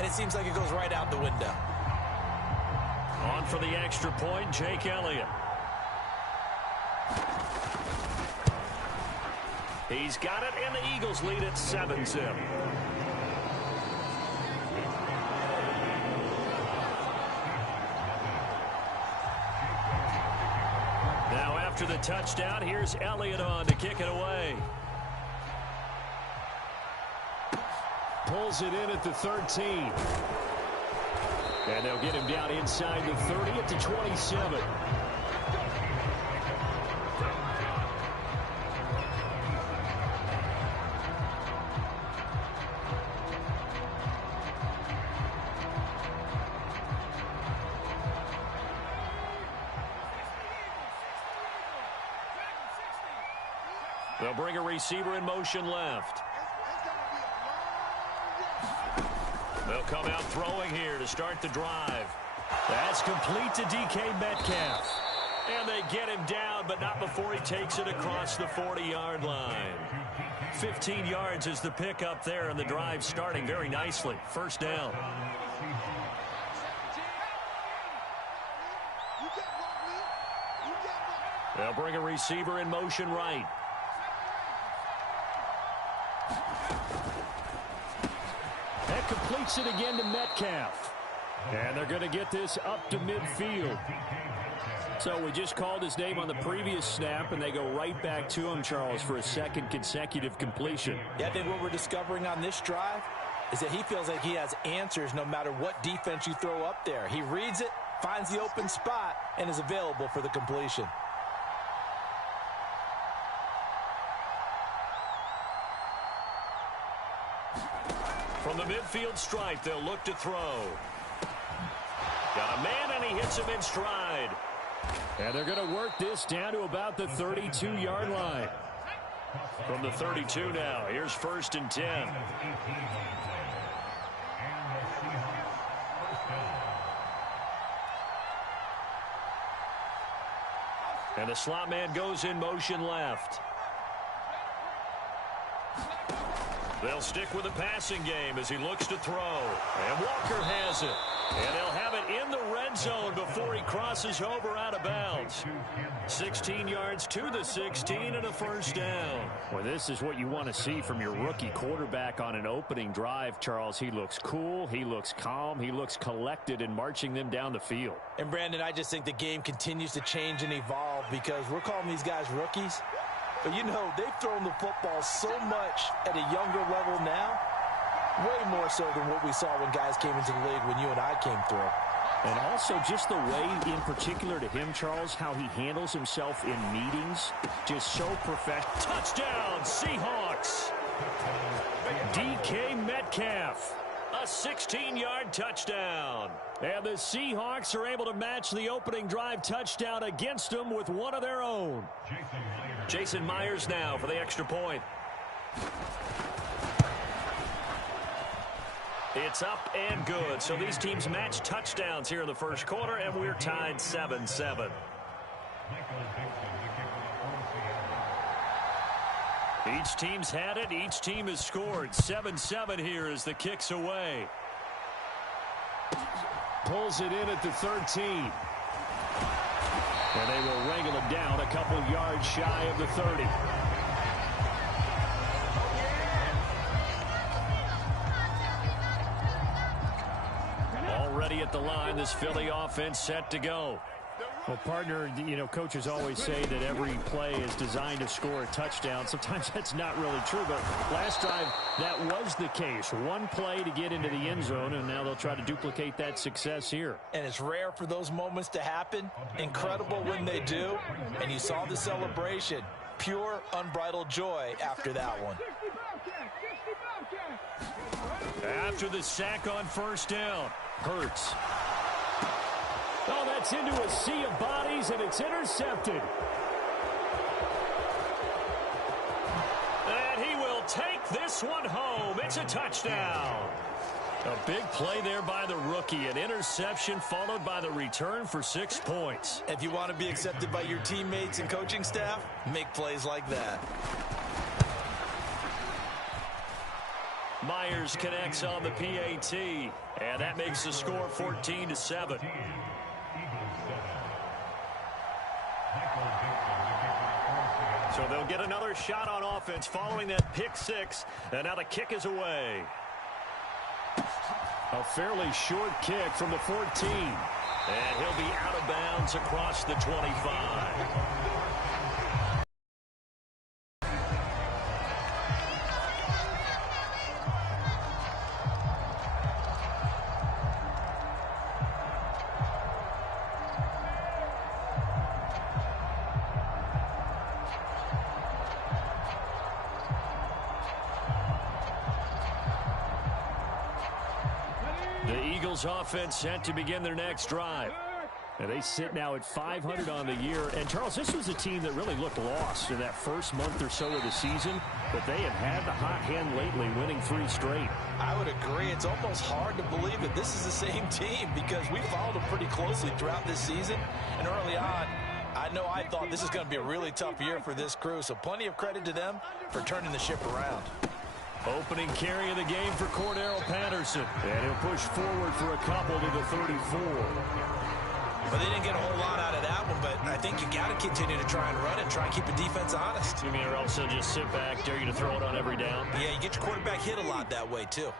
and it seems like it goes right out the window. On for the extra point, Jake Elliott. He's got it, and the Eagles lead at 7-0. Now after the touchdown, here's Elliott on to kick it away. Pulls it in at the 13. And they'll get him down inside the 30 at the 27. They'll bring a receiver in motion left. They'll come out throwing here to start the drive. That's complete to DK Metcalf. And they get him down, but not before he takes it across the 40-yard line. 15 yards is the pickup there, and the drive starting very nicely. First down. They'll bring a receiver in motion right. That completes it again to Metcalf. And they're going to get this up to midfield. So we just called his name on the previous snap, and they go right back to him, Charles, for a second consecutive completion. Yeah, I think what we're discovering on this drive is that he feels like he has answers no matter what defense you throw up there. He reads it, finds the open spot, and is available for the completion. From the midfield stripe, they'll look to throw. Got a man, and he hits him in stride. And they're going to work this down to about the 32-yard line. From the 32 now, here's 1st and 10. And the slot man goes in motion left. They'll stick with the passing game as he looks to throw. And Walker has it. And they'll have it in the red zone before he crosses over out of bounds. 16 yards to the 16 and a first down. Well, this is what you want to see from your rookie quarterback on an opening drive, Charles. He looks cool. He looks calm. He looks collected in marching them down the field. And, Brandon, I just think the game continues to change and evolve because we're calling these guys rookies. But, you know, they've thrown the football so much at a younger level now, way more so than what we saw when guys came into the league when you and I came through. And also just the way, in particular to him, Charles, how he handles himself in meetings, just so professional. Touchdown, Seahawks! DK Metcalf, a 16-yard touchdown. And the Seahawks are able to match the opening drive touchdown against them with one of their own. Jason Myers now for the extra point. It's up and good. So these teams match touchdowns here in the first quarter, and we're tied 7-7. Each team's had it. Each team has scored. 7-7 here as the kick's away. Pulls it in at the 13. And they will wrangle him down a couple yards shy of the 30. Already at the line, this Philly offense set to go. Well, partner, you know, coaches always say that every play is designed to score a touchdown. Sometimes that's not really true, but last drive, that was the case. One play to get into the end zone, and now they'll try to duplicate that success here. And it's rare for those moments to happen. Incredible when they do. And you saw the celebration. Pure, unbridled joy after that one. After the sack on first down, Hurts. Oh, that's into a sea of bodies, and it's intercepted. And he will take this one home. It's a touchdown. A big play there by the rookie. An interception followed by the return for 6 points. If you want to be accepted by your teammates and coaching staff, make plays like that. Myers connects on the PAT, and that makes the score 14-7. So they'll get another shot on offense following that pick six, and now the kick is away. A fairly short kick from the 14. And he'll be out of bounds across the 25. The Eagles offense set to begin their next drive. And they sit now at 500 on the year. And, Charles, this was a team that really looked lost in that first month or so of the season. But they have had the hot hand lately, winning 3 straight. I would agree. It's almost hard to believe that this is the same team because we followed them pretty closely throughout this season. And early on, I thought this is going to be a really tough year for this crew. So plenty of credit to them for turning the ship around. Opening carry of the game for Cordero Patterson. And he'll push forward for a couple to the 34. But they didn't get a whole lot out of that one, but I think you got to continue to try and run it, try and keep the defense honest. You mean or else they'll just sit back, dare you to throw it on every down? Yeah, you get your quarterback hit a lot that way, too.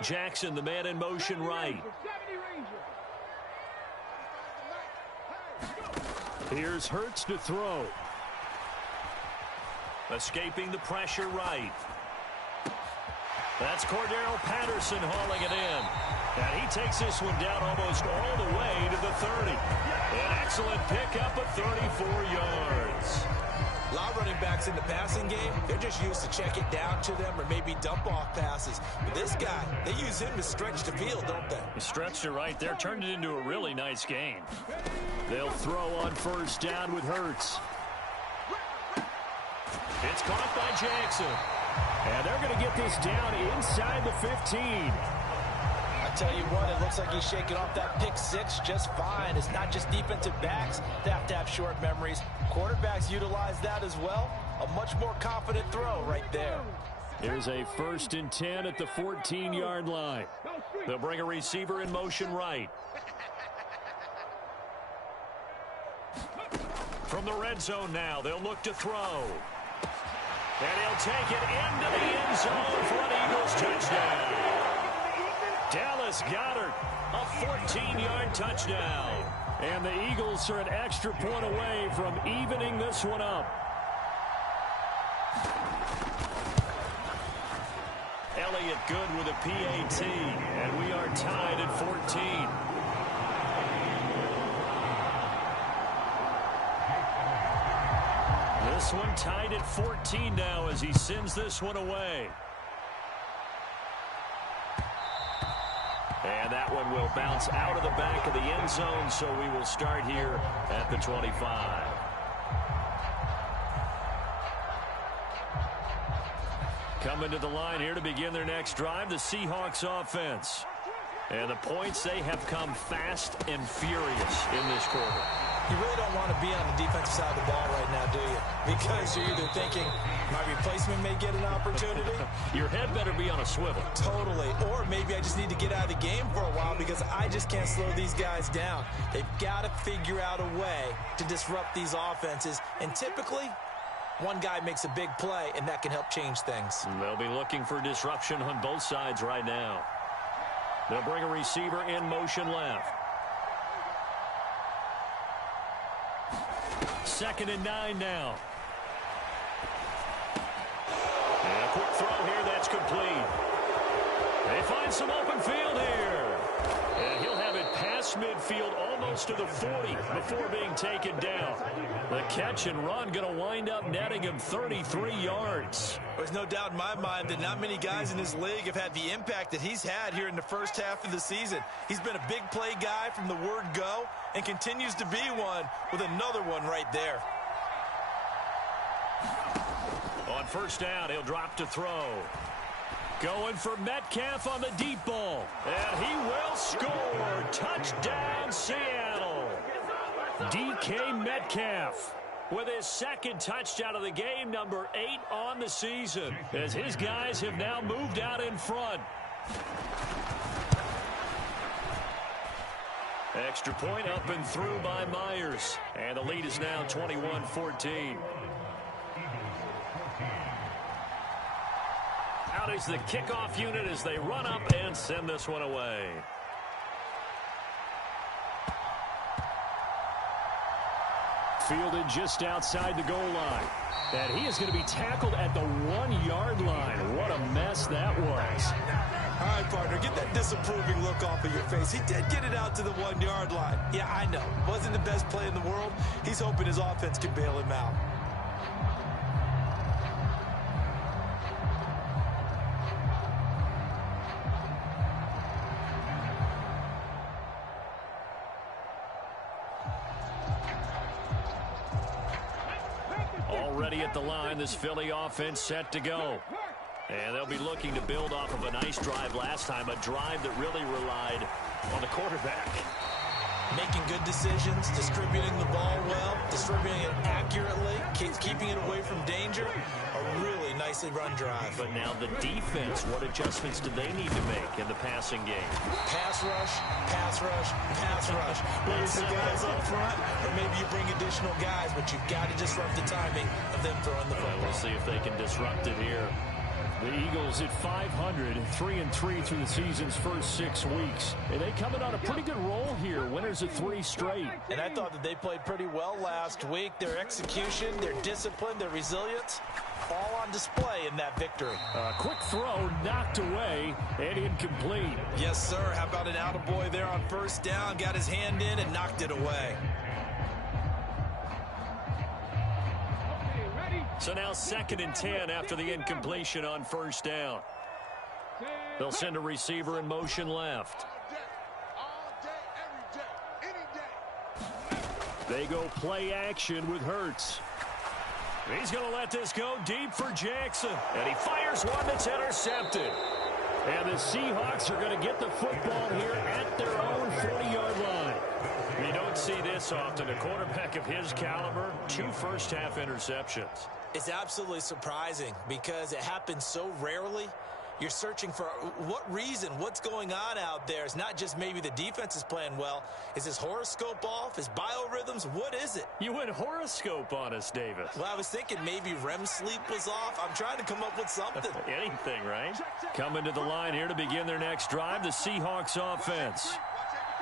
Jackson, the man in motion right. Here's Hurts to throw. Escaping the pressure right. That's Cordero Patterson hauling it in. And he takes this one down almost all the way to the 30. An excellent pickup of 34 yards. A lot of running backs in the passing game, they're just used to check it down to them or maybe dump off passes. But this guy, they use him to stretch the field, don't they? He stretched it right there, turned it into a really nice game. They'll throw on first down with Hurts. It's caught by Jackson. And they're going to get this down inside the 15. I tell you what, it looks like he's shaking off that pick six just fine. It's not just defensive backs that have to have short memories. Quarterbacks utilize that as well. A much more confident throw right there. Here's a 1st and 10 at the 14-yard line. They'll bring a receiver in motion right. From the red zone now, they'll look to throw. And he'll take it into the end zone for an Eagles touchdown. Dallas Goedert, a 14-yard touchdown. And the Eagles are an extra point away from evening this one up. Elliott good with a PAT, and we are tied at 14. This one tied at 14 now as he sends this one away. And that one will bounce out of the back of the end zone, so we will start here at the 25. Coming to the line here to begin their next drive, the Seahawks offense. And the points, they have come fast and furious in this quarter. You really don't want to be on the defensive side of the ball right now, do you? Because you're either thinking my replacement may get an opportunity. Your head better be on a swivel. Totally. Or maybe I just need to get out of the game for a while because I just can't slow these guys down. They've got to figure out a way to disrupt these offenses. And typically, one guy makes a big play, and that can help change things. They'll be looking for disruption on both sides right now. They'll bring a receiver in motion left. 2nd and 9 now. And a quick throw here, that's complete. They find some open field here. And he'll have it past midfield almost to the 40 before being taken down. The catch and run going to wind up netting him 33 yards. There's no doubt in my mind that not many guys in this league have had the impact that he's had here in the first half of the season. He's been a big play guy from the word go and continues to be one with another one right there. On first down, he'll drop to throw. Going for Metcalf on the deep ball. And he will score. Touchdown, Seattle. DK Metcalf. with his second touchdown of the game, number 8 on the season, as his guys have now moved out in front. Extra point up and through by Myers. And the lead is now 21-14. Out is the kickoff unit as they run up and send this one away. Fielded just outside the goal line. And he is going to be tackled at the 1-yard line. What a mess that was. All right, partner, get that disapproving look off of your face. He did get it out to the 1-yard line. Yeah, I know. Wasn't the best play in the world. He's hoping his offense can bail him out. Already at the line, this Philly offense set to go. And they'll be looking to build off of a nice drive last time, a drive that really relied on the quarterback. Making good decisions, distributing the ball well, distributing it accurately, keeping it away from danger. A really nicely run drive. But now the defense, what adjustments do they need to make in the passing game? Pass rush, pass rush, pass rush. Whether it's the guys up front or maybe you bring additional guys, but you've got to disrupt the timing of them throwing the football. We'll see if they can disrupt it here. The Eagles at 500, 3-3 through the season's first 6 weeks. And they come in on a pretty good roll here, winners of 3 straight. And I thought that they played pretty well last week. Their execution, their discipline, their resilience, all on display in that victory. A quick throw knocked away and incomplete. Yes, sir. How about an attaboy there on first down? Got his hand in and knocked it away. So now 2nd and 10 after the incompletion on first down. They'll send a receiver in motion left. They go play action with Hurts. He's going to let this go deep for Jackson. And he fires one that's intercepted. And the Seahawks are going to get the football here at their own 40-yard line. You don't see this often. A quarterback of his caliber, 2 first-half interceptions. It's absolutely surprising because it happens so rarely. You're searching for what reason, what's going on out there. It's not just maybe the defense is playing well. Is his horoscope off? His biorhythms? What is it? You went horoscope on us, Davis. Well, I was thinking maybe REM sleep was off. I'm trying to come up with something. Anything, right? Coming to the line here to begin their next drive, the Seahawks offense.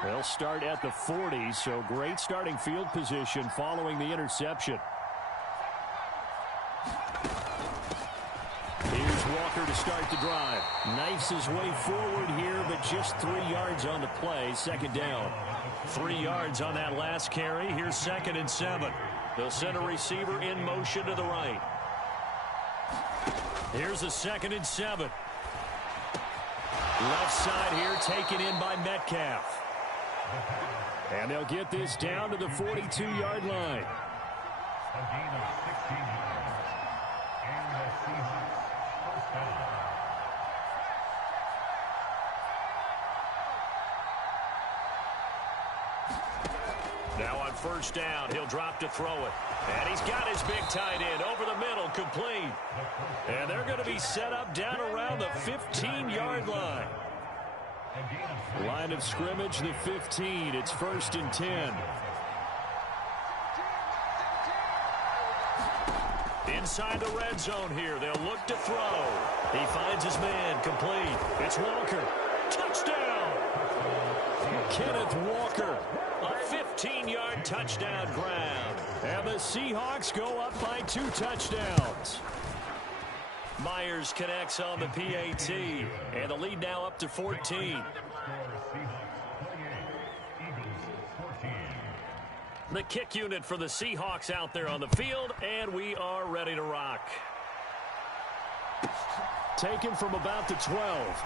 They'll start at the 40, so great starting field position following the interception. Here's Walker to start the drive. Knifes his way forward here, but just 3 yards on the play. 2nd down. 3 yards on that last carry. Here's 2nd and 7. They'll send a receiver in motion to the right. Here's a 2nd and 7. Left side here taken in by Metcalf. And they'll get this down to the 42-yard line. Now on first down, he'll drop to throw it. And he's got his big tight end over the middle, complete. And they're going to be set up down around the 15-yard line. Line of scrimmage, the 15. It's 1st and 10. Inside the red zone here. They'll look to throw. He finds his man, complete. It's Walker. Touchdown! Kenneth Walker. A 15-yard touchdown grab. And the Seahawks go up by 2 touchdowns. Myers connects on the PAT. And the lead now up to 14. The kick unit for the Seahawks out there on the field, and we are ready to rock. Taken from about the 12.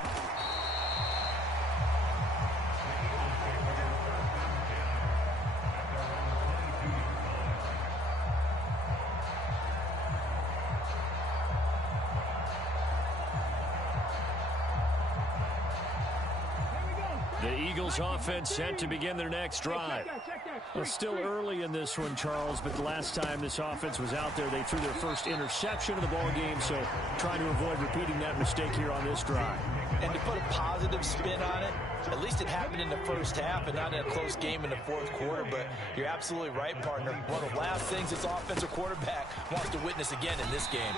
The Eagles offense set to begin their next drive. Well, still early in this one, Charles, but the last time this offense was out there, they threw their first interception of the ball game, so trying to avoid repeating that mistake here on this drive. And to put a positive spin on it, at least it happened in the first half and not in a close game in the fourth quarter. But you're absolutely right, partner. One of the last things this offensive quarterback wants to witness again in this game.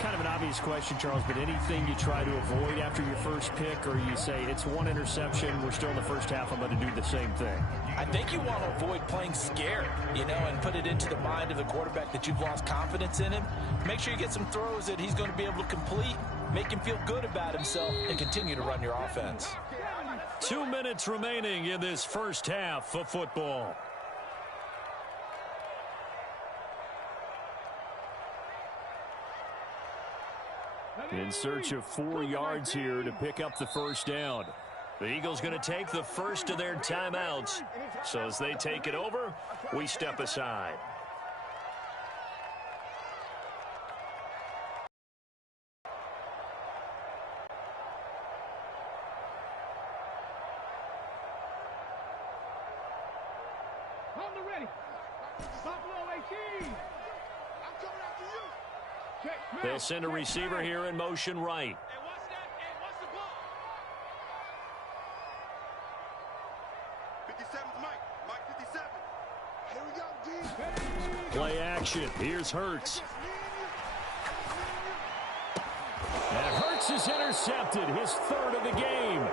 Kind of an obvious question, Charles, but anything you try to avoid after your first pick, or you say it's one interception, we're still in the first half, I'm going to do the same thing? I think you want to avoid playing scared, and put it into the mind of the quarterback that you've lost confidence in him. Make sure you get some throws that he's going to be able to complete, make him feel good about himself, and continue to run your offense. 2 minutes remaining in this first half of football. In search of 4 yards here to pick up the first down. The Eagles going to take the first of their timeouts. So as they take it over, we step aside. They'll send a receiver here in motion right. Play action. Here's Hurts. And Hurts is intercepted. His third of the game.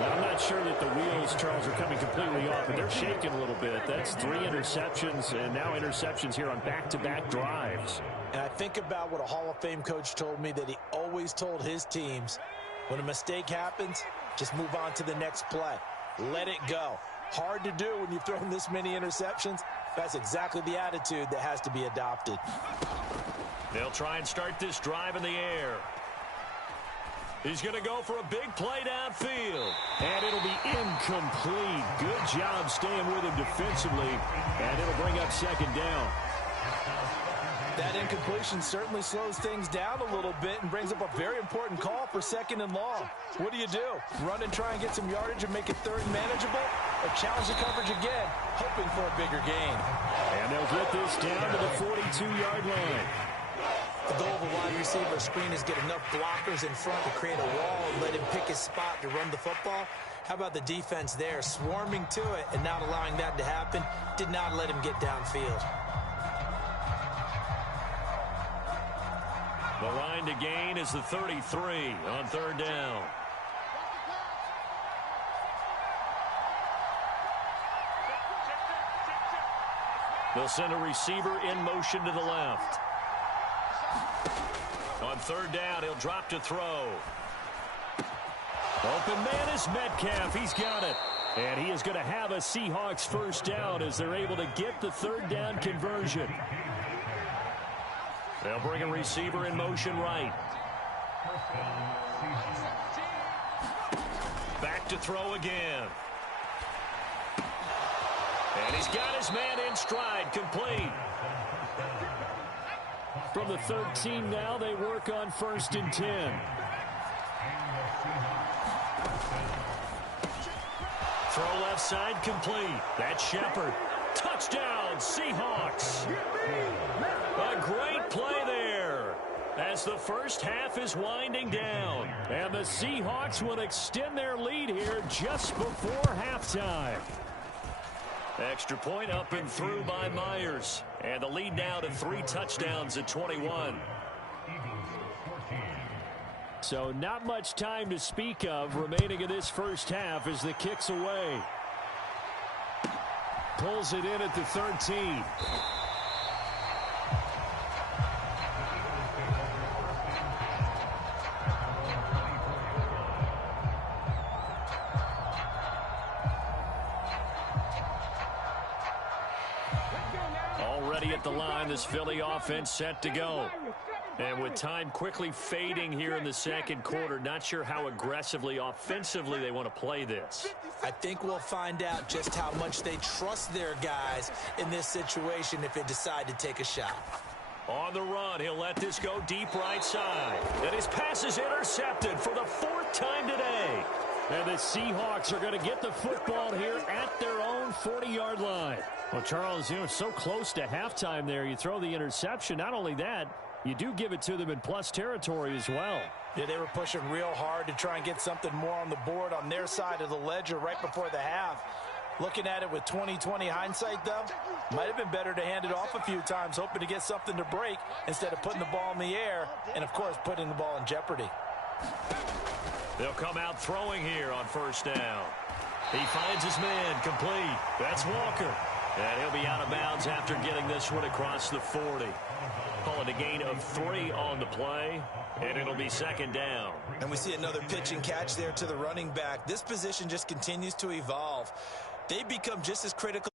Now, I'm not sure that the wheels, Charles, are coming completely off, but they're shaking a little bit. That's 3 interceptions, and now interceptions here on back-to-back drives. And I think about what a Hall of Fame coach told me that he always told his teams, when a mistake happens, just move on to the next play. Let it go. Hard to do when you've thrown this many interceptions. That's exactly the attitude that has to be adopted. They'll try and start this drive in the air. He's going to go for a big play downfield. And it'll be incomplete. Good job staying with him defensively. And it'll bring up second down. That incompletion certainly slows things down a little bit and brings up a very important call for second and long. What do? Run and try and get some yardage and make it third and manageable? Or challenge the coverage again, hoping for a bigger gain? And they'll get this down to the 42-yard line. The goal of a wide receiver screen is get enough blockers in front to create a wall and let him pick his spot to run the football. How about the defense there, swarming to it and not allowing that to happen? Did not let him get downfield. The line to gain is the 33 on third down. They'll send a receiver in motion to the left. On third down, he'll drop to throw. Open man is Metcalf. He's got it. And he is going to have a Seahawks first down as they're able to get the third down conversion. They'll bring a receiver in motion right. Back to throw again. And he's got his man in stride, complete. From the 13 now, they work on 1st and 10. Throw left side, complete. That's Shepard. Touchdown, Seahawks. A great play there as the first half is winding down. And the Seahawks will extend their lead here just before halftime. Extra point up and through by Myers. And the lead now to 3 touchdowns at 21. So not much time to speak of remaining in this first half as the kick's away. Pulls it in at the 13. Already at the line, this Philly offense set to go. And with time quickly fading here in the second quarter, not sure how aggressively, offensively they want to play this. I think we'll find out just how much they trust their guys in this situation if they decide to take a shot. On the run, he'll let this go deep right side. And his pass is intercepted for the 4th time today. And the Seahawks are going to get the football here at their own 40-yard line. Well, Charles, so close to halftime there. You throw the interception. Not only that, you do give it to them in plus territory as well. Yeah, they were pushing real hard to try and get something more on the board on their side of the ledger right before the half. Looking at it with 20/20 hindsight, though, might have been better to hand it off a few times, hoping to get something to break instead of putting the ball in the air and, of course, putting the ball in jeopardy. They'll come out throwing here on first down. He finds his man complete. That's Walker. And he'll be out of bounds after getting this one across the 40. Call it a gain of 3 on the play, and it'll be second down. And we see another pitch and catch there to the running back. This position just continues to evolve. They become just as critical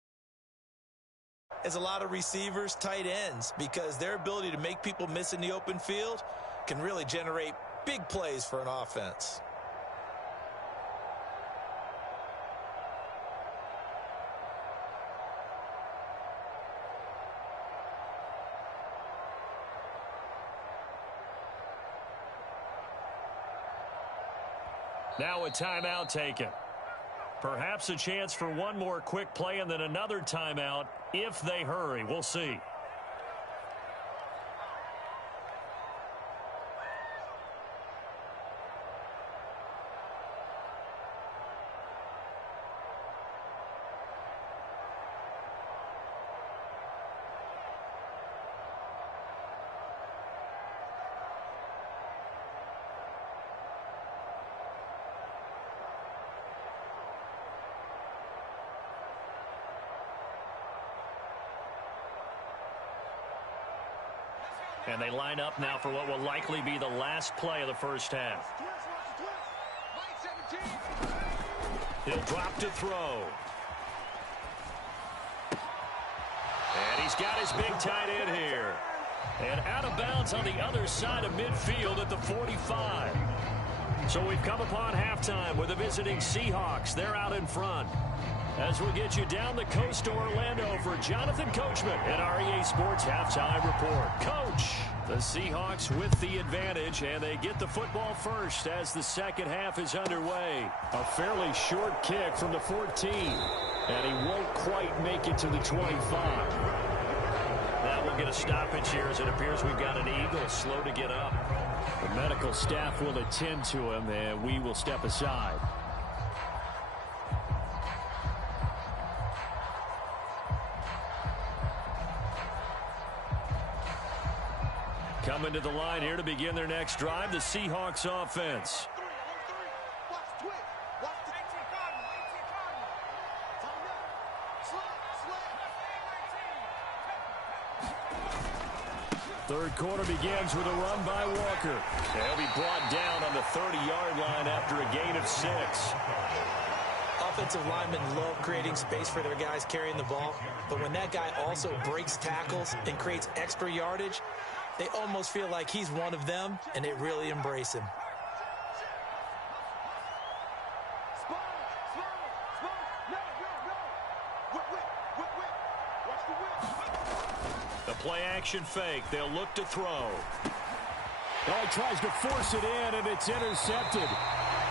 as a lot of receivers, tight ends, because their ability to make people miss in the open field can really generate big plays for an offense. Now a timeout taken. Perhaps a chance for one more quick play and then another timeout if they hurry. We'll see. And they line up now for what will likely be the last play of the first half. He'll drop to throw. And he's got his big tight end here. And out of bounds on the other side of midfield at the 45. So we've come upon halftime with the visiting Seahawks. They're out in front. As we get you down the coast to Orlando for Jonathan Coachman at our EA Sports Halftime Report. Coach, the Seahawks with the advantage, and they get the football first as the second half is underway. A fairly short kick from the 14, and he won't quite make it to the 25. Now we'll get a stoppage here as it appears we've got an Eagle slow to get up. The medical staff will attend to him, and we will step aside. Coming to the line here to begin their next drive, the Seahawks offense. Third quarter begins with a run by Walker. He'll be brought down on the 30-yard line after a gain of 6. Offensive linemen love creating space for their guys carrying the ball, but when that guy also breaks tackles and creates extra yardage, they almost feel like he's one of them, and they really embrace him. The play-action fake. They'll look to throw. Oh, he tries to force it in, and it's intercepted.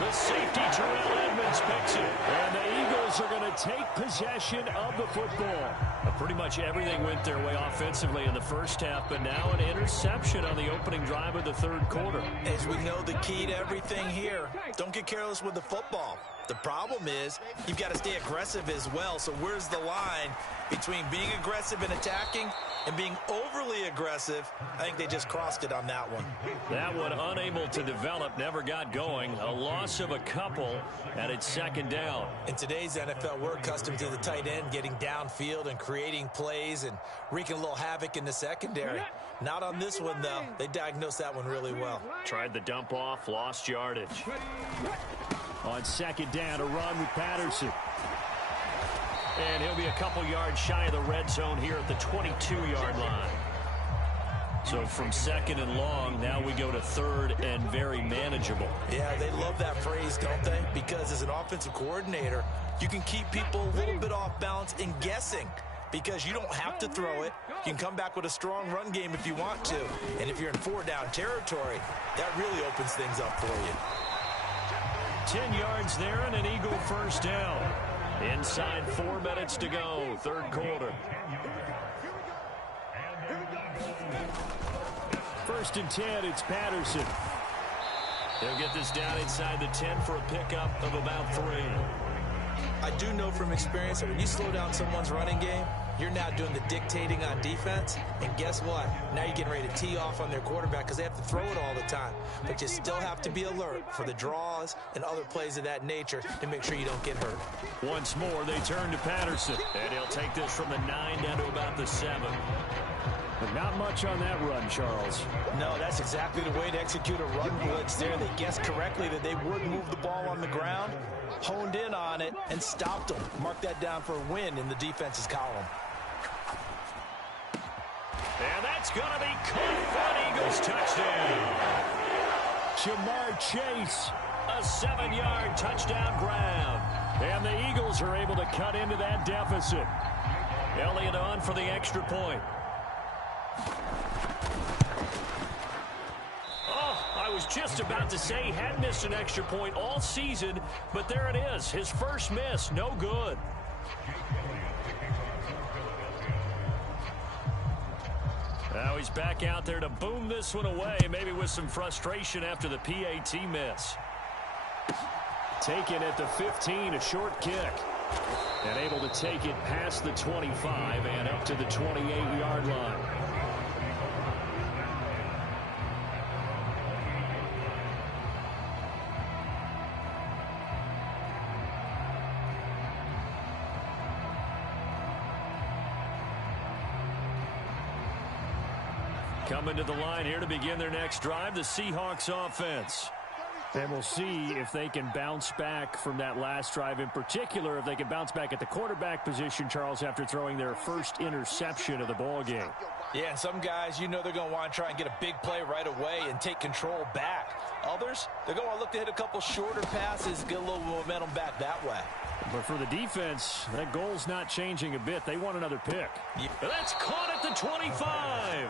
The safety, Terrell Edmonds, picks it. And the Eagles are going to take possession of the football. Pretty much everything went their way offensively in the first half, but now an interception on the opening drive of the third quarter. As we know, the key to everything here, don't get careless with the football. The problem is you've got to stay aggressive as well. So where's the line between being aggressive and attacking and being overly aggressive? I think they just crossed it on that one. That one unable to develop, never got going. A loss of a couple, and it's second down. In today's NFL, we're accustomed to the tight end getting downfield and creating plays and wreaking a little havoc in the secondary. Not on this one, though. They diagnosed that one really well. Tried the dump off, lost yardage. On second down, a run with Patterson. And he'll be a couple yards shy of the red zone here at the 22-yard line. So from second and long, now we go to third and very manageable. Yeah, they love that phrase, don't they? Because as an offensive coordinator, you can keep people a little bit off balance and guessing. Because you don't have to throw it. You can come back with a strong run game if you want to. And if you're in 4-down territory, that really opens things up for you. 10 yards there and an Eagle first down. Inside 4 minutes to go, third quarter. First and 10, it's Patterson. They'll get this down inside the 10 for a pickup of about 3. I do know from experience that when you slow down someone's running game, you're now doing the dictating on defense. And guess what? Now you're getting ready to tee off on their quarterback because they have to throw it all the time. But you still have to be alert for the draws and other plays of that nature to make sure you don't get hurt. Once more, they turn to Patterson. And he'll take this from the 9 down to about the 7. But not much on that run, Charles. No, that's exactly the way to execute a run blitz there. They guessed correctly that they would move the ball on the ground, honed in on it, and stopped them. Mark that down for a win in the defense's column. And that's going to be caught for an Eagles touchdown. Jamar Chase. A 7-yard touchdown grab. And the Eagles are able to cut into that deficit. Elliott on for the extra point. I was just about to say he had missed an extra point all season, but there it is. His first miss, no good. Now he's back out there to boom this one away, maybe with some frustration after the PAT miss. Taken at the 15, a short kick. And able to take it past the 25 and up to the 28-yard line. Coming to the line here to begin their next drive, the Seahawks offense. And we'll see if they can bounce back from that last drive. In particular, if they can bounce back at the quarterback position, Charles, after throwing their first interception of the ball game. Yeah, and some guys, you know they're going to want to try and get a big play right away and take control back. Others, they're going to look to hit a couple shorter passes, get a little momentum back that way. But for the defense, that goal's not changing a bit. They want another pick. Yeah. That's caught at the 25.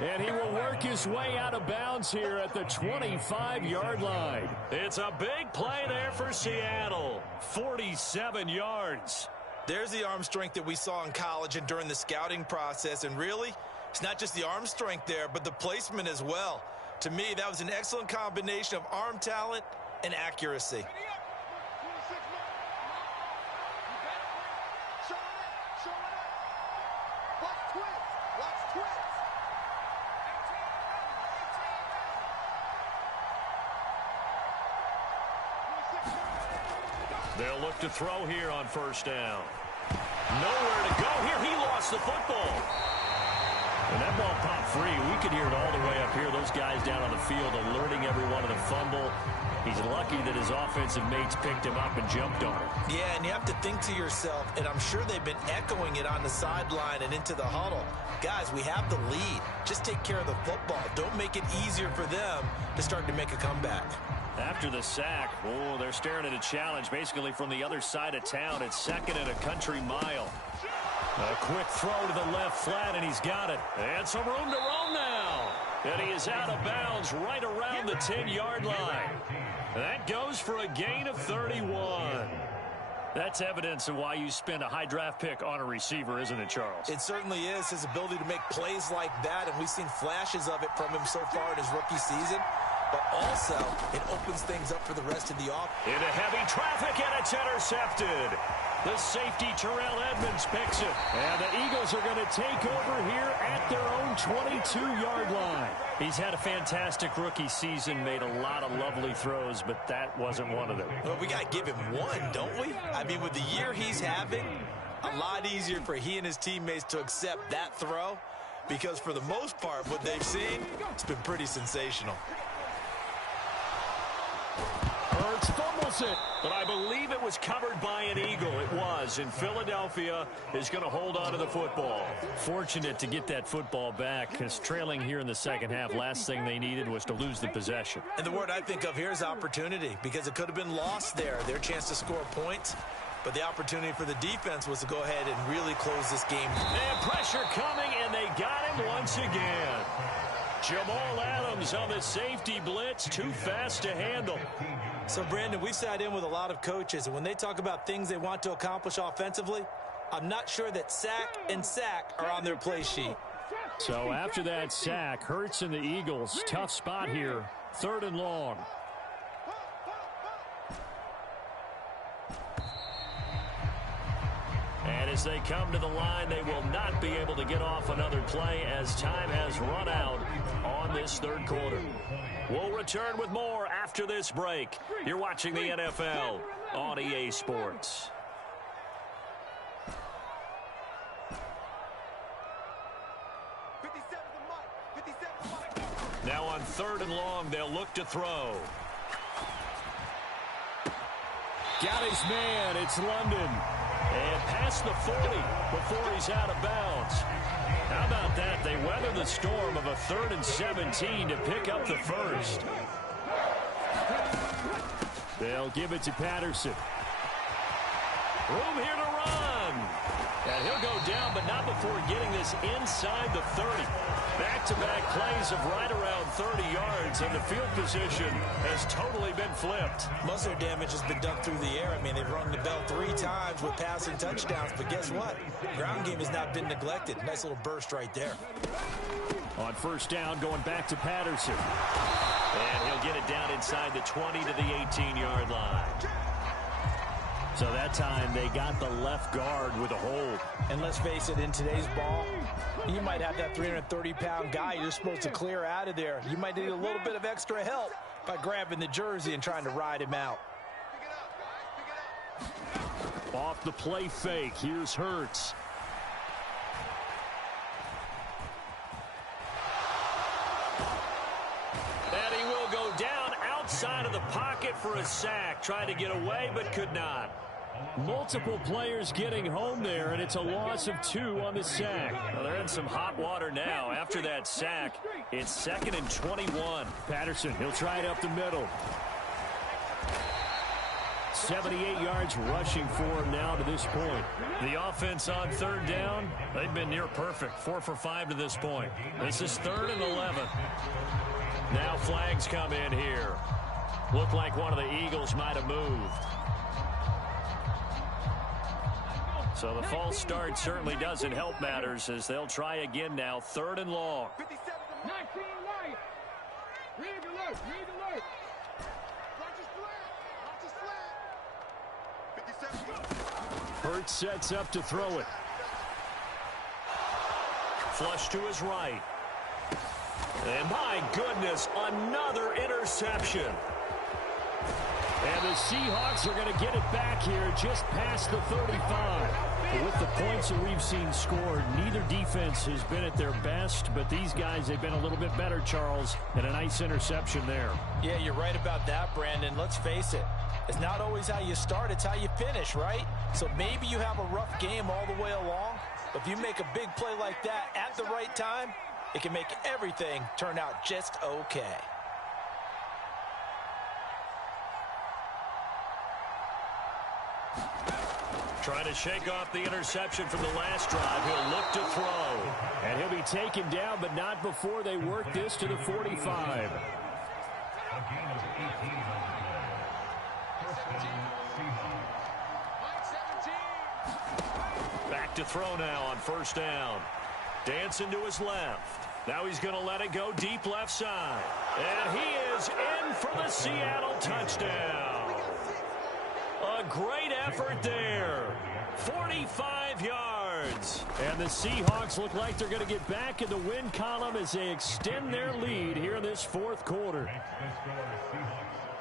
And he will work his way out of bounds here at the 25-yard line. It's a big play there for Seattle. 47 yards. There's the arm strength that we saw in college and during the scouting process. And really, it's not just the arm strength there, but the placement as well. To me, that was an excellent combination of arm talent and accuracy. They'll look to throw here on first down. Nowhere to go here. He lost the football. And that ball popped free. We could hear it all the way up here. Those guys down on the field alerting everyone of the fumble. He's lucky that his offensive mates picked him up and jumped on him. Yeah, and you have to think to yourself, and I'm sure they've been echoing it on the sideline and into the huddle. Guys, we have the lead. Just take care of the football. Don't make it easier for them to start to make a comeback. After the sack, they're staring at a challenge basically from the other side of town. It's second and a country mile. A quick throw to the left flat, and he's got it. And some room to roam now. And he is out of bounds right around the 10-yard line. That goes for a gain of 31. That's evidence of why you spend a high draft pick on a receiver, isn't it, Charles? It certainly is. His ability to make plays like that, and we've seen flashes of it from him so far in his rookie season. But also, it opens things up for the rest of the offense. Into heavy traffic, and it's intercepted. The safety, Terrell Edmonds, picks it. And the Eagles are going to take over here at their own 22-yard line. He's had a fantastic rookie season, made a lot of lovely throws, but that wasn't one of them. Well, we got to give him one, don't we? I mean, with the year he's having, a lot easier for he and his teammates to accept that throw, because for the most part, what they've seen, it's been pretty sensational. Hurts fumbles it. But I believe it was covered by an Eagle. It was. And Philadelphia is going to hold on to the football. Fortunate to get that football back, because trailing here in the second half, last thing they needed was to lose the possession. And the word I think of here is opportunity, because it could have been lost there, their chance to score points. But the opportunity for the defense was to go ahead and really close this game. And pressure coming, and they got him once again. Jamal Adams on the safety blitz, too fast to handle. So, Brandon, we've sat in with a lot of coaches, and when they talk about things they want to accomplish offensively, I'm not sure that sack and sack are on their play sheet. So after that sack, Hurts and the Eagles, tough spot here, 3rd and long. And as they come to the line, they will not be able to get off another play as time has run out on this 3rd quarter. We'll return with more after this break. You're watching the NFL on EA Sports. Now on 3rd and long, they'll look to throw. Got his man. It's London. And past the 40 before he's out of bounds. How about that? They weather the storm of a 3rd and 17 to pick up the first. They'll give it to Patterson. Room here to run. And he'll go down, but not before getting this inside the 30. Back-to-back plays of right around 30 yards, and the field position has totally been flipped. Muscle damage has been done through the air. I mean, they've rung the bell 3 times with passing touchdowns, but guess what? Ground game has not been neglected. Nice little burst right there. On 1st down, going back to Patterson. And he'll get it down inside the 20 to the 18-yard line. So that time they got the left guard with a hold. And let's face it, in today's ball, you might have that 330-pound guy you're supposed to clear out of there. You might need a little bit of extra help by grabbing the jersey and trying to ride him out. Off the play fake, here's Hurts. And he will go down outside of the pocket for a sack. Tried to get away, but could not. Multiple players getting home there, and it's a loss of 2 on the sack. Well, they're in some hot water now. After that sack, it's 2nd and 21. Patterson, he'll try it up the middle. 78 yards rushing for him now to this point. The offense on 3rd down, they've been near perfect. 4 for 5 to this point. This is 3rd and 11. Now flags come in here. Looked like one of the Eagles might have moved. So the false start certainly doesn't help matters as they'll try again now. 3rd and long. 19 right. Read alert. Read alert. Hurts sets up to throw it. Flush to his right. And my goodness, another interception. And the Seahawks are going to get it back here just past the 35. With the points that we've seen scored, neither defense has been at their best, but these guys, they've been a little bit better, Charles, and a nice interception there. Yeah, you're right about that, Brandon. Let's face it. It's not always how you start, it's how you finish, right? So maybe you have a rough game all the way along, but if you make a big play like that at the right time, it can make everything turn out just okay. Trying to shake off the interception from the last drive. He'll look to throw. And he'll be taken down, but not before they work this to the 45. Back to throw now on 1st down. Dancing to his left. Now he's going to let it go deep left side. And he is in for the Seattle touchdown. A great effort there. 45 yards. And the Seahawks look like they're going to get back in the win column as they extend their lead here in this 4th quarter.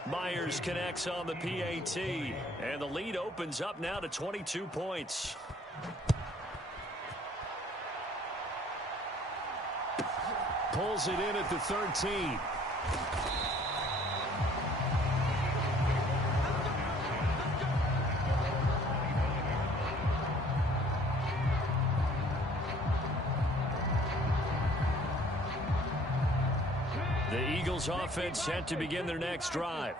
Myers connects on the PAT. And the lead opens up now to 22 points. Pulls it in at the 13. The Eagles offense set to begin their next drive.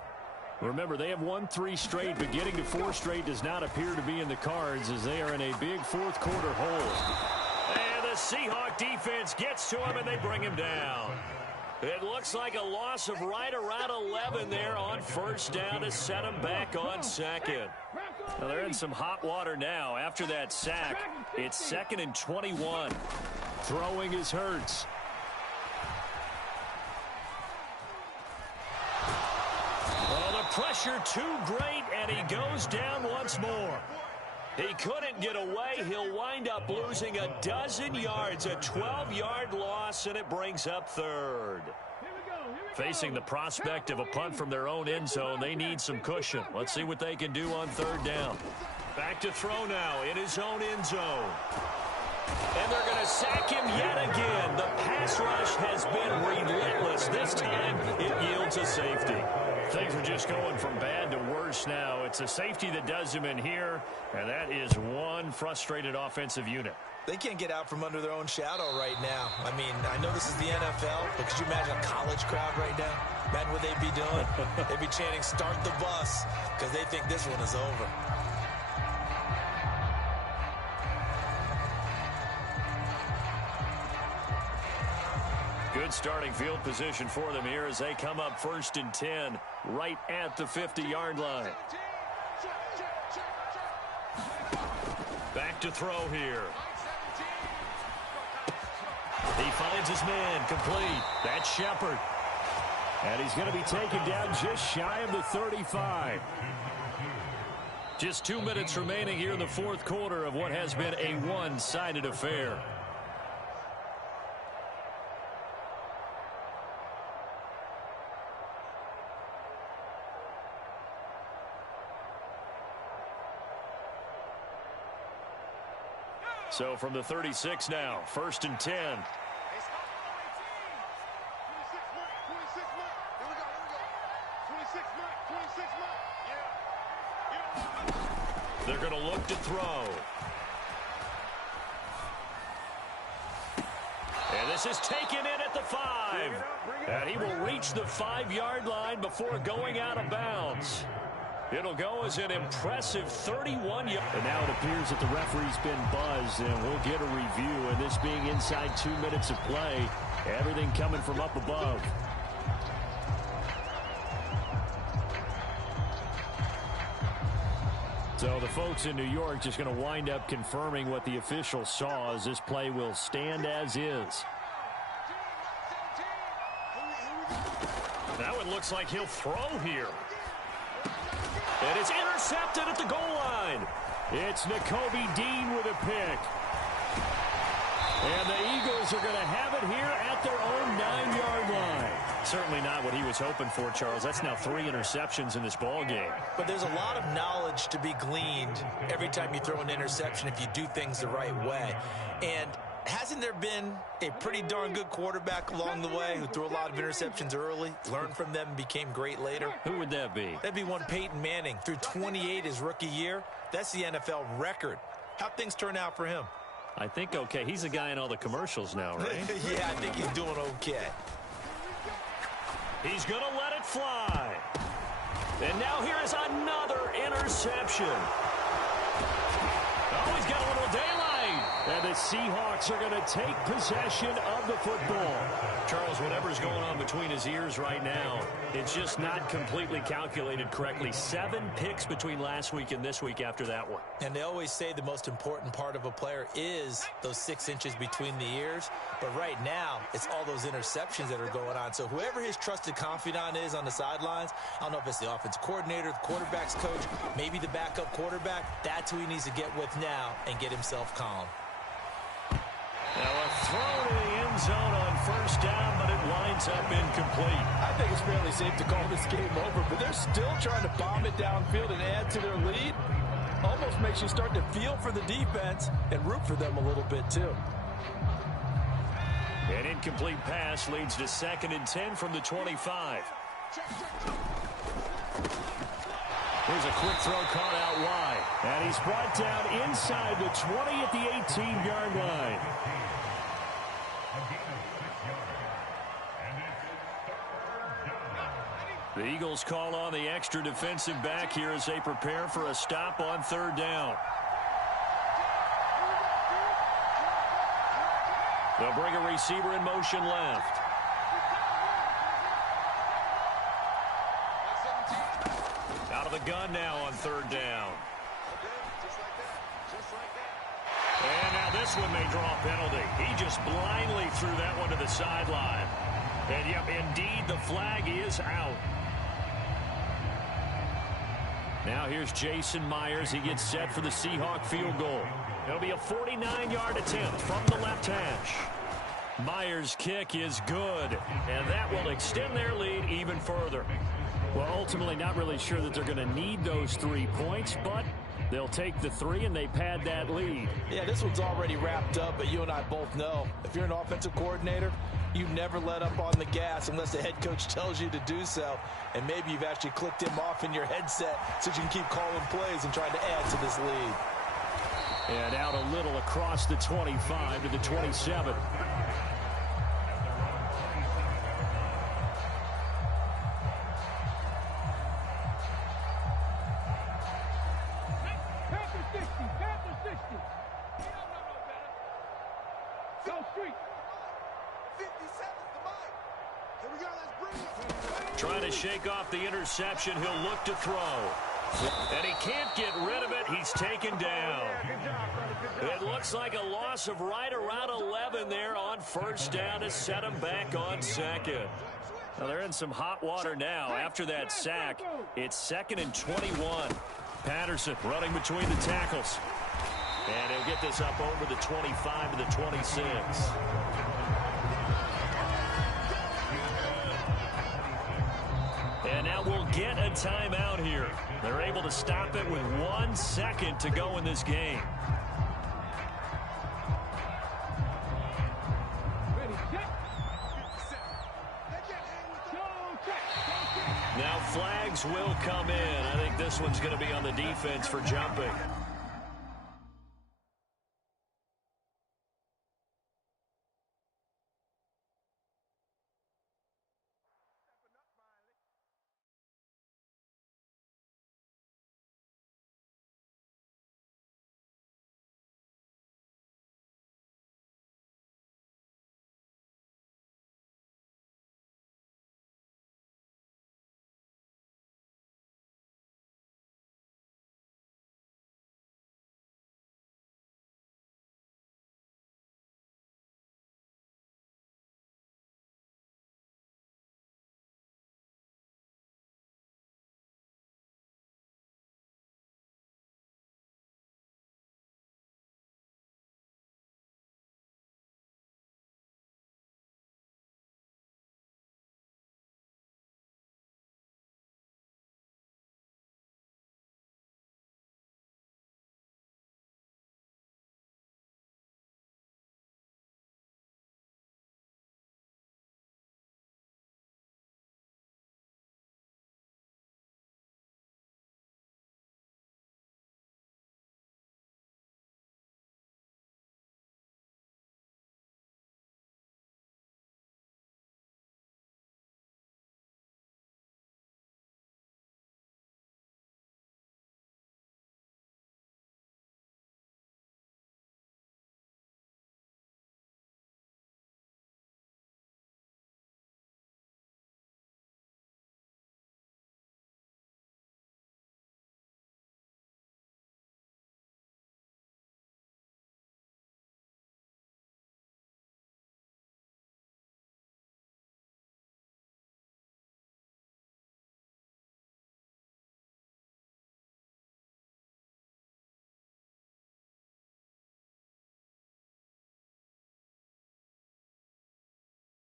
Remember, they have won 3 straight, but getting to 4 straight does not appear to be in the cards as they are in a big 4th quarter hole. And the Seahawk defense gets to him, and they bring him down. It looks like a loss of right around 11 there on first down to set them back on second. Well, they're in some hot water now. After that sack, it's 2nd and 21. Throwing is Hurts. Oh, the pressure too great, and he goes down once more. He couldn't get away. He'll wind up losing a dozen yards, a 12-yard loss, and it brings up third. Facing the prospect of a punt from their own end zone, they need some cushion. Let's see what they can do on third down. Back to throw now in his own end zone. And they're going to sack him yet again. The pass rush has been relentless. This time it yields a safety. Things are just going from bad to worse now. It's a safety that does him in here, and that is one frustrated offensive unit. They can't get out from under their own shadow right now. I mean, I know this is the NFL, but could you imagine a college crowd right now? Imagine what they'd be doing. They'd be chanting, "Start the bus," because they think this one is over. Good starting field position for them here as they come up 1st and 10 right at the 50-yard line. Back to throw here. He finds his man complete. That's Shepard. And he's going to be taken down just shy of the 35. Just 2 minutes remaining here in the fourth quarter of what has been a one-sided affair. So from the 36 now, 1st and 10. They're going to look to throw. And this is taken in at the 5. And he will reach the 5-yard line before going out of bounds. It'll go as an impressive 31 yards. And now it appears that the referee's been buzzed, and we'll get a review. And this being inside 2 minutes of play, everything coming from up above. So the folks in New York just going to wind up confirming what the official saw, as this play will stand as is. Now it looks like he'll throw here. And it's intercepted at the goal line. It's Nakobe Dean with a pick. And the Eagles are going to have it here at their own 9-yard line. Certainly not what he was hoping for, Charles. That's now 3 interceptions in this ball game. But there's a lot of knowledge to be gleaned every time you throw an interception if you do things the right way. And hasn't there been a pretty darn good quarterback along the way who threw a lot of interceptions early, learned from them, and became great later? Who would that be? That'd be one Peyton Manning. Threw 28 his rookie year. That's the NFL record. How'd things turn out for him? I think okay. He's a guy in all the commercials now, right? Yeah, I think he's doing okay. He's going to let it fly. And now here is another interception. Oh, he's got a little daylight. And the Seahawks are going to take possession of the football. Charles, whatever's going on between his ears right now, it's just not completely calculated correctly. 7 picks between last week and this week after that one. And they always say the most important part of a player is those 6 inches between the ears. But right now, it's all those interceptions that are going on. So whoever his trusted confidant is on the sidelines, I don't know if it's the offensive coordinator, the quarterback's coach, maybe the backup quarterback, that's who he needs to get with now and get himself calm. Now a throw to the end zone on first down, but it winds up incomplete. I think it's fairly safe to call this game over, but they're still trying to bomb it downfield and add to their lead. Almost makes you start to feel for the defense and root for them a little bit too. An incomplete pass leads to 2nd and 10 from the 25. Here's a quick throw caught out wide. And he's brought down inside the 20 at the 18-yard line. The Eagles call on the extra defensive back here as they prepare for a stop on 3rd down. They'll bring a receiver in motion left. Out of the gun now on third down. And now this one may draw a penalty. He just blindly threw that one to the sideline. And, yep, indeed, the flag is out. Now here's Jason Myers. He gets set for the Seahawk field goal. It'll be a 49-yard attempt from the left hash. Myers' kick is good, and that will extend their lead even further. Well, ultimately, not really sure that they're going to need those 3 points, but they'll take the 3 and they pad that lead. Yeah, this one's already wrapped up, but you and I both know if you're an offensive coordinator, you never let up on the gas unless the head coach tells you to do so. And maybe you've actually clicked him off in your headset so you can keep calling plays and trying to add to this lead. And out a little across the 25 to the 27. Trying to shake off the interception. He'll look to throw. And he can't get rid of it. He's taken down. It looks like a loss of right around 11 there on first down to set him back on second. Now they're in some hot water now. After that sack, it's 2nd and 21. Patterson running between the tackles. And he'll get this up over the 25 to the 26. And now we'll get a timeout here. They're able to stop it with 1 second to go in this game. Now flags will come in. I think this one's going to be on the defense for jumping.